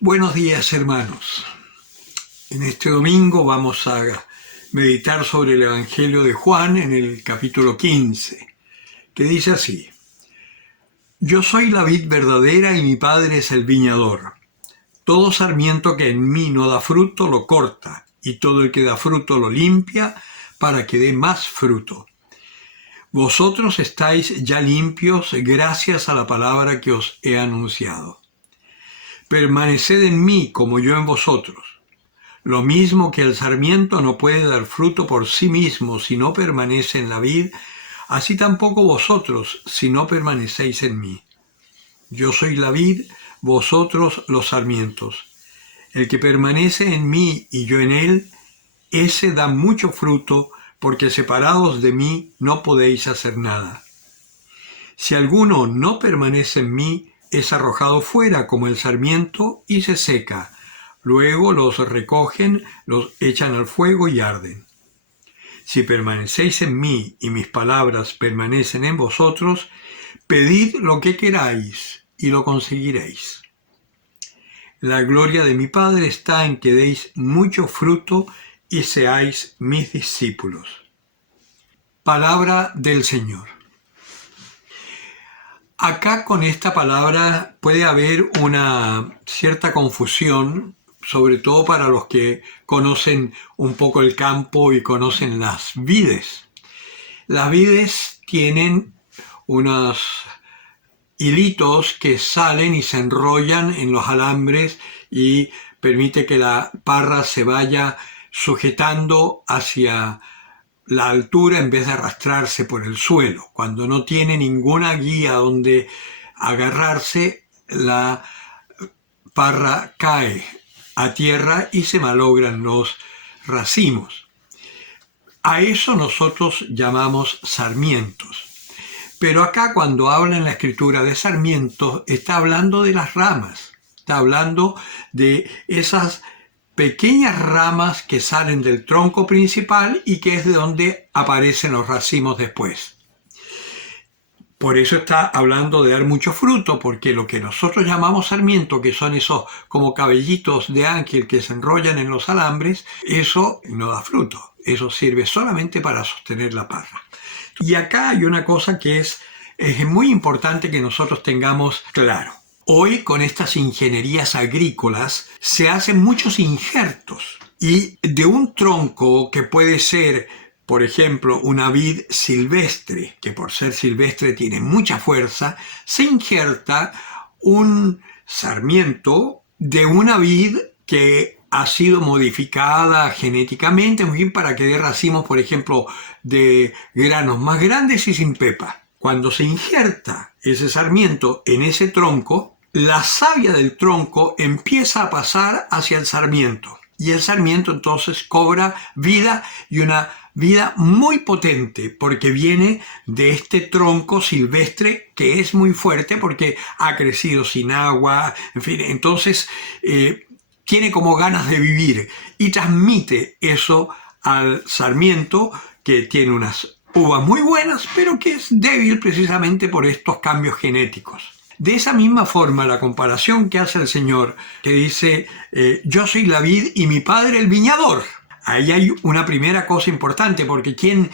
Buenos días, hermanos. En este domingo vamos a meditar sobre el Evangelio de Juan en el capítulo 15, que dice así: Yo soy la vid verdadera y mi Padre es el viñador. Todo sarmiento que en mí no da fruto lo corta, y todo el que da fruto lo limpia para que dé más fruto. Vosotros estáis ya limpios gracias a la palabra que os he anunciado. Permaneced en mí como yo en vosotros. Lo mismo que el sarmiento no puede dar fruto por sí mismo si no permanece en la vid, así tampoco vosotros si no permanecéis en mí. Yo soy la vid, vosotros los sarmientos. El que permanece en mí y yo en él, ese da mucho fruto, porque separados de mí no podéis hacer nada. Si alguno no permanece en mí, es arrojado fuera como el sarmiento y se seca. Luego los recogen, los echan al fuego y arden. Si permanecéis en mí y mis palabras permanecen en vosotros, pedid lo que queráis y lo conseguiréis. La gloria de mi Padre está en que deis mucho fruto y seáis mis discípulos. Palabra del Señor. Acá con esta palabra puede haber una cierta confusión, sobre todo para los que conocen un poco el campo y conocen las vides. Las vides tienen unos hilitos que salen y se enrollan en los alambres y permite que la parra se vaya sujetando hacia la altura en vez de arrastrarse por el suelo. Cuando no tiene ninguna guía donde agarrarse, la parra cae a tierra y se malogran los racimos. A eso nosotros llamamos sarmientos. Pero acá cuando habla en la escritura de sarmientos, está hablando de las ramas, está hablando de esas pequeñas ramas que salen del tronco principal y que es de donde aparecen los racimos después. Por eso está hablando de dar mucho fruto, porque lo que nosotros llamamos sarmiento, que son esos como cabellitos de ángel que se enrollan en los alambres, eso no da fruto, eso sirve solamente para sostener la parra. Y acá hay una cosa que es muy importante que nosotros tengamos claro. Hoy con estas ingenierías agrícolas se hacen muchos injertos y de un tronco que puede ser, por ejemplo, una vid silvestre, que por ser silvestre tiene mucha fuerza, se injerta un sarmiento de una vid que ha sido modificada genéticamente, en fin, para que dé racimos, por ejemplo, de granos más grandes y sin pepa. Cuando se injerta ese sarmiento en ese tronco, la savia del tronco empieza a pasar hacia el sarmiento. Y el sarmiento entonces cobra vida y una vida muy potente porque viene de este tronco silvestre que es muy fuerte porque ha crecido sin agua, en fin, entonces tiene como ganas de vivir y transmite eso al sarmiento que tiene unas uvas muy buenas pero que es débil precisamente por estos cambios genéticos. De esa misma forma, la comparación que hace el Señor, que dice, yo soy la vid y mi Padre el viñador. Ahí hay una primera cosa importante, porque quien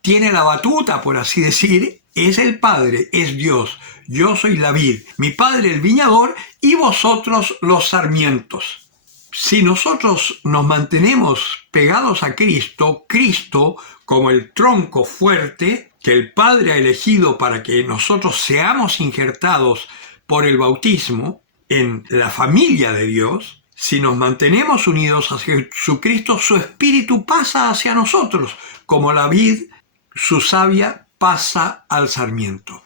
tiene la batuta, por así decir, es el Padre, es Dios. Yo soy la vid, mi Padre el viñador y vosotros los sarmientos. Si nosotros nos mantenemos pegados a Cristo, Cristo como el tronco fuerte que el Padre ha elegido para que nosotros seamos injertados por el bautismo en la familia de Dios, si nos mantenemos unidos a Jesucristo, su Espíritu pasa hacia nosotros, como la vid, su savia pasa al sarmiento.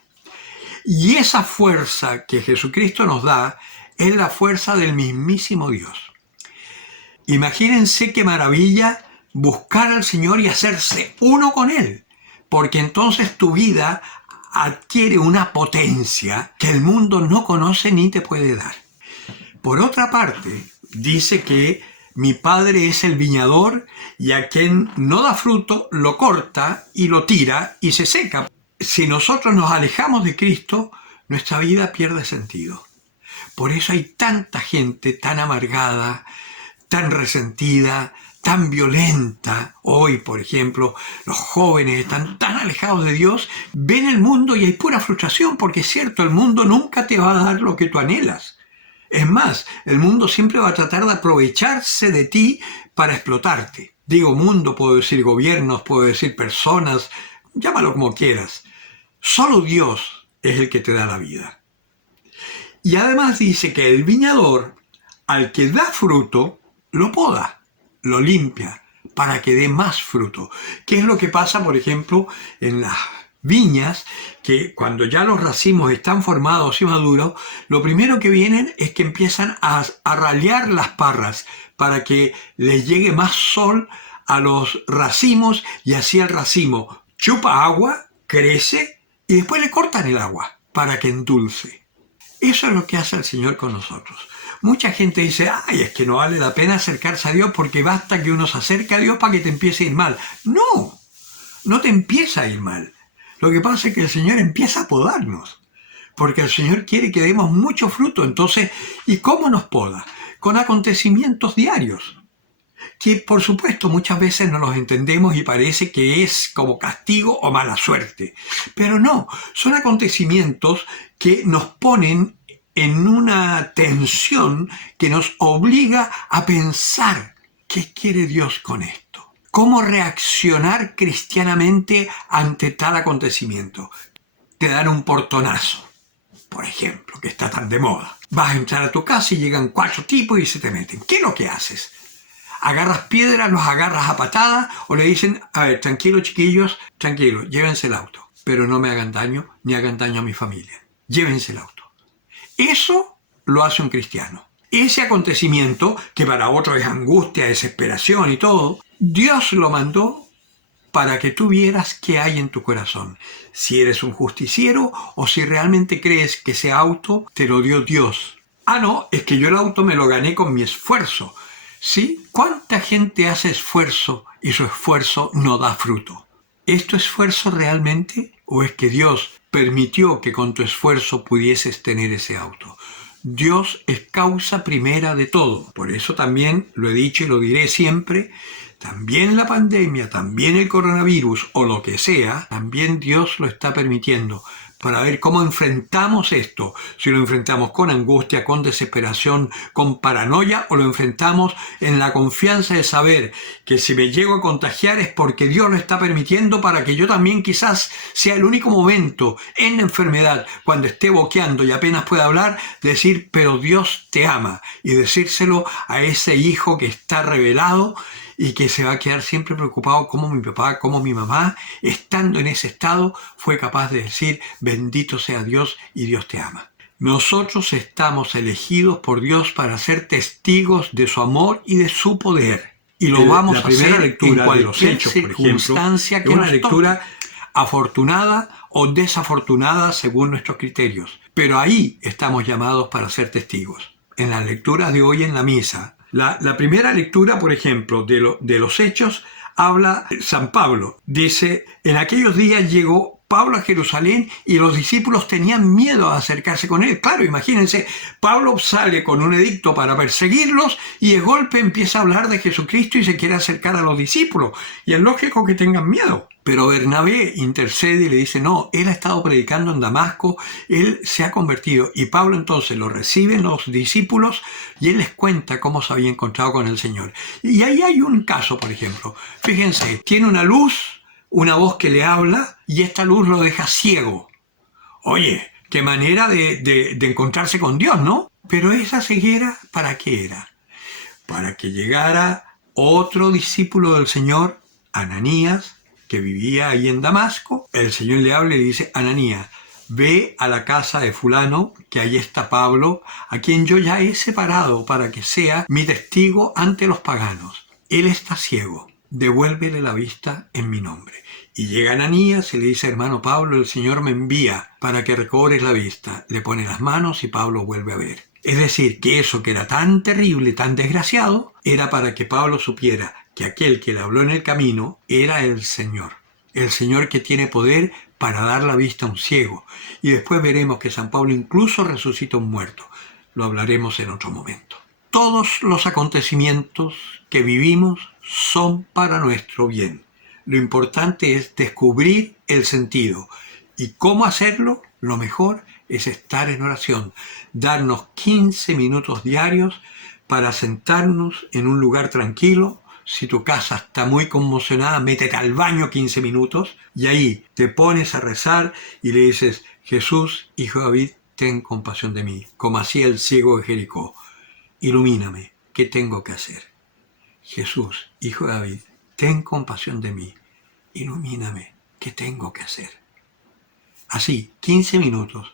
Y esa fuerza que Jesucristo nos da es la fuerza del mismísimo Dios. Imagínense qué maravilla buscar al Señor y hacerse uno con Él, porque entonces tu vida adquiere una potencia que el mundo no conoce ni te puede dar. Por otra parte, dice que mi Padre es el viñador y a quien no da fruto lo corta y lo tira y se seca. Si nosotros nos alejamos de Cristo, nuestra vida pierde sentido. Por eso hay tanta gente tan amargada, tan resentida, tan violenta. Hoy, por ejemplo, los jóvenes están tan alejados de Dios, ven el mundo y hay pura frustración, porque es cierto, el mundo nunca te va a dar lo que tú anhelas. Es más, el mundo siempre va a tratar de aprovecharse de ti para explotarte. Digo mundo, puedo decir gobiernos, puedo decir personas, llámalo como quieras. Solo Dios es el que te da la vida. Y además dice que el viñador, al que da fruto, lo poda, lo limpia, para que dé más fruto. ¿Qué es lo que pasa, por ejemplo, en las viñas? Que cuando ya los racimos están formados y maduros, lo primero que vienen es que empiezan a ralear las parras para que les llegue más sol a los racimos, y así el racimo chupa agua, crece y después le cortan el agua para que endulce. Eso es lo que hace el Señor con nosotros. Mucha gente dice, ay, es que no vale la pena acercarse a Dios porque basta que uno se acerque a Dios para que te empiece a ir mal. No, no te empieza a ir mal. Lo que pasa es que el Señor empieza a podarnos, porque el Señor quiere que demos mucho fruto. Entonces, ¿y cómo nos poda? Con acontecimientos diarios, que por supuesto muchas veces no los entendemos y parece que es como castigo o mala suerte. Pero no, son acontecimientos que nos ponen en una tensión que nos obliga a pensar, ¿qué quiere Dios con esto? ¿Cómo reaccionar cristianamente ante tal acontecimiento? Te dan un portonazo, por ejemplo, que está tan de moda. Vas a entrar a tu casa y llegan 4 tipos y se te meten. ¿Qué es lo que haces? ¿Agarras piedras, los agarras a patadas o le dicen, a ver, tranquilo chiquillos, tranquilo, llévense el auto, pero no me hagan daño ni hagan daño a mi familia? Llévense el auto. Eso lo hace un cristiano. Ese acontecimiento, que para otros es angustia, desesperación y todo, Dios lo mandó para que tú vieras qué hay en tu corazón. Si eres un justiciero o si realmente crees que ese auto te lo dio Dios. Ah, no, es que yo el auto me lo gané con mi esfuerzo. ¿Sí? ¿Cuánta gente hace esfuerzo y su esfuerzo no da fruto? ¿Es tu esfuerzo realmente o es que Dios permitió que con tu esfuerzo pudieses tener ese auto? Dios es causa primera de todo. Por eso también lo he dicho y lo diré siempre, también la pandemia, también el coronavirus o lo que sea, también Dios lo está permitiendo para ver cómo enfrentamos esto. Si lo enfrentamos con angustia, con desesperación, con paranoia, o lo enfrentamos en la confianza de saber que si me llego a contagiar es porque Dios lo está permitiendo para que yo también quizás sea el único momento en la enfermedad, cuando esté boqueando y apenas pueda hablar, decir, pero Dios te ama, y decírselo a ese hijo que está revelado y que se va a quedar siempre preocupado como mi papá, como mi mamá, estando en ese estado, fue capaz de decir, bendito sea Dios y Dios te ama. Nosotros estamos elegidos por Dios para ser testigos de su amor y de su poder. Y lo vamos a hacer en cualquier circunstancia que nos toque, afortunada o desafortunada según nuestros criterios. Pero ahí estamos llamados para ser testigos. En las lecturas de hoy en la misa, la primera lectura, por ejemplo, de los Hechos, habla San Pablo. Dice, en aquellos días llegó Pablo a Jerusalén y los discípulos tenían miedo a acercarse con él. Claro, imagínense, Pablo sale con un edicto para perseguirlos y de golpe empieza a hablar de Jesucristo y se quiere acercar a los discípulos. Y es lógico que tengan miedo. Pero Bernabé intercede y le dice, no, él ha estado predicando en Damasco, él se ha convertido. Y Pablo entonces lo reciben los discípulos y él les cuenta cómo se había encontrado con el Señor. Y ahí hay un caso, por ejemplo. Fíjense, tiene una luz, una voz que le habla y esta luz lo deja ciego. Oye, qué manera de encontrarse con Dios, ¿no? Pero esa ceguera, ¿para qué era? Para que llegara otro discípulo del Señor, Ananías, que vivía ahí en Damasco. El Señor le habla y le dice, Ananías, ve a la casa de fulano, que ahí está Pablo, a quien yo ya he separado para que sea mi testigo ante los paganos. Él está ciego, devuélvele la vista en mi nombre. Y llega Ananías y le dice, hermano Pablo, el Señor me envía para que recobres la vista. Le pone las manos y Pablo vuelve a ver. Es decir, que eso que era tan terrible, tan desgraciado, era para que Pablo supiera que aquel que le habló en el camino era el Señor que tiene poder para dar la vista a un ciego. Y después veremos que San Pablo incluso resucita a un muerto. lo hablaremos en otro momento. Todos los acontecimientos que vivimos son para nuestro bien. Lo importante es descubrir el sentido. ¿Y cómo hacerlo? Lo mejor es estar en oración, darnos 15 minutos diarios para sentarnos en un lugar tranquilo. Si tu casa está muy conmocionada, métete al baño 15 minutos y ahí te pones a rezar y le dices: Jesús, hijo de David, ten compasión de mí, como hacía el ciego de Jericó. Ilumíname, ¿qué tengo que hacer? Jesús, hijo de David, ten compasión de mí, ilumíname, ¿qué tengo que hacer? Así, 15 minutos,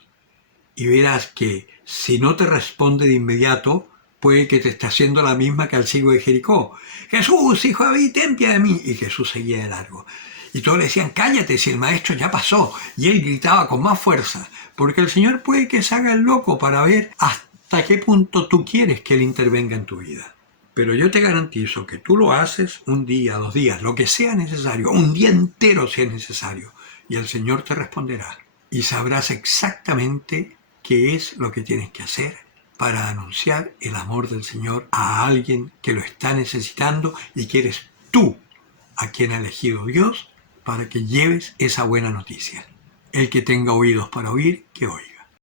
y verás que si no te responde de inmediato, puede que te esté haciendo la misma que al ciego de Jericó. Jesús, hijo de David, ten piedad de mí. Y Jesús seguía de largo. Y todos le decían: cállate, si el maestro ya pasó. Y él gritaba con más fuerza, porque el Señor puede que se haga el loco para ver hasta qué punto tú quieres que Él intervenga en tu vida. Pero yo te garantizo que tú lo haces un día, 2 días, lo que sea necesario, un día entero si es necesario, y el Señor te responderá. Y sabrás exactamente qué es lo que tienes que hacer para anunciar el amor del Señor a alguien que lo está necesitando y que eres tú a quien ha elegido Dios para que lleves esa buena noticia. El que tenga oídos para oír, que oiga.